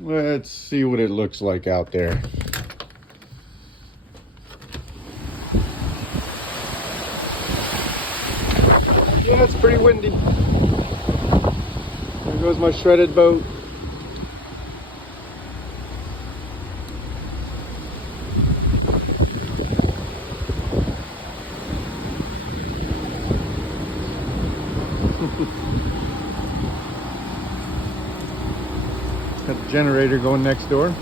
Let's see what it looks like out there. Yeah, it's pretty windy. There goes my shredded boat. Got the generator going next door.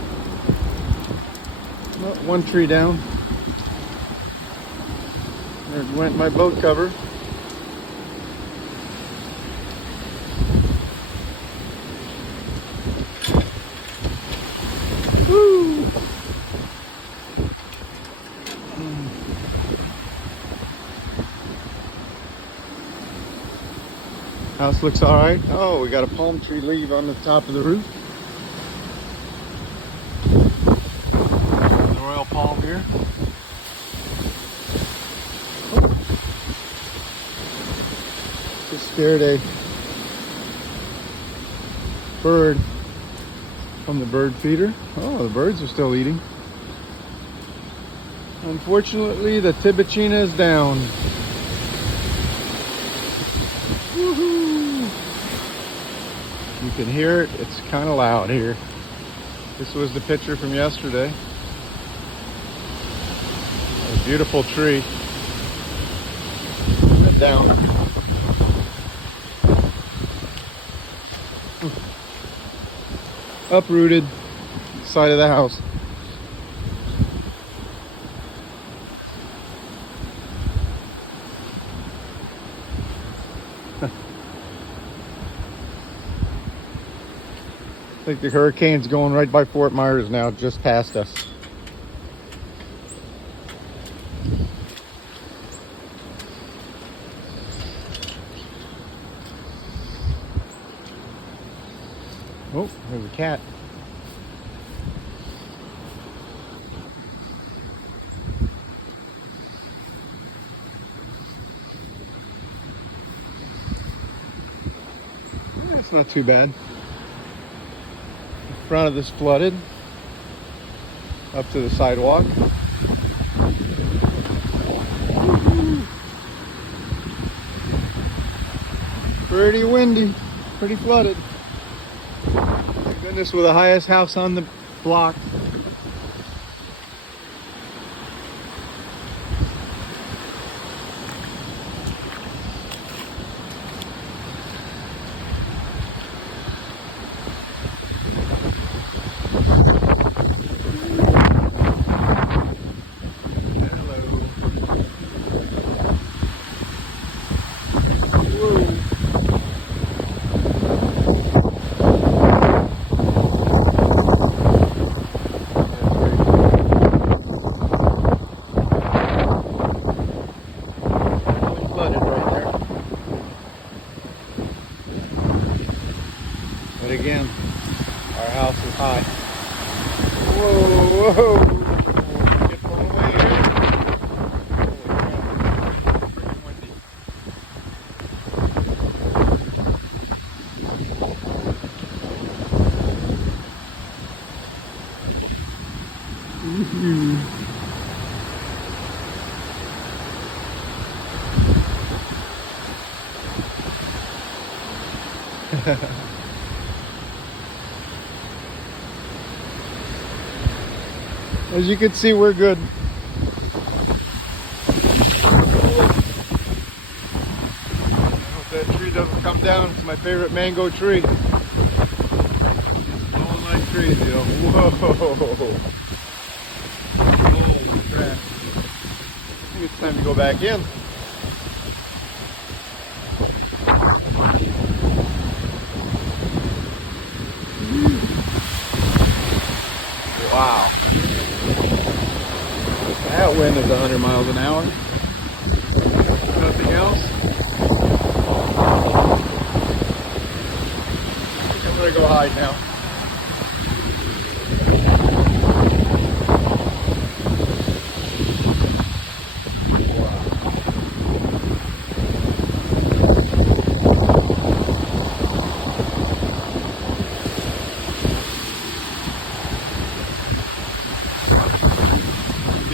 Well, one tree down. There went my boat cover. Woo! House looks all right. Oh, we got a palm tree leaf on the top of the roof. The royal palm here. Just scared a bird from the bird feeder. Oh, the birds are still eating. Unfortunately, the Tibouchina is down. Woohoo! You can hear it. It's kind of loud here. This was the picture from yesterday. A beautiful tree. Down. Uprooted. Side of the house. I think the hurricane's going right by Fort Myers now, just past us. Oh, there's a cat. It's not too bad. The front of this flooded up to the sidewalk. Pretty windy, pretty flooded. Thank goodness we're the highest house on the block. But again, our house is high. Whoa, whoa. Get blown away here. Holy crap. As you can see, we're good. I hope that tree doesn't come down. It's my favorite mango tree. Blowing like trees, you know. Whoa. Holy crap. I think it's time to go back in. Wow. That wind is 100 miles an hour. Nothing else. I think I'm gonna go hide now.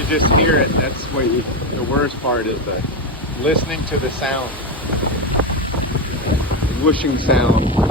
just hear it, that's what the worst part is, the listening to the sound, the whooshing sound.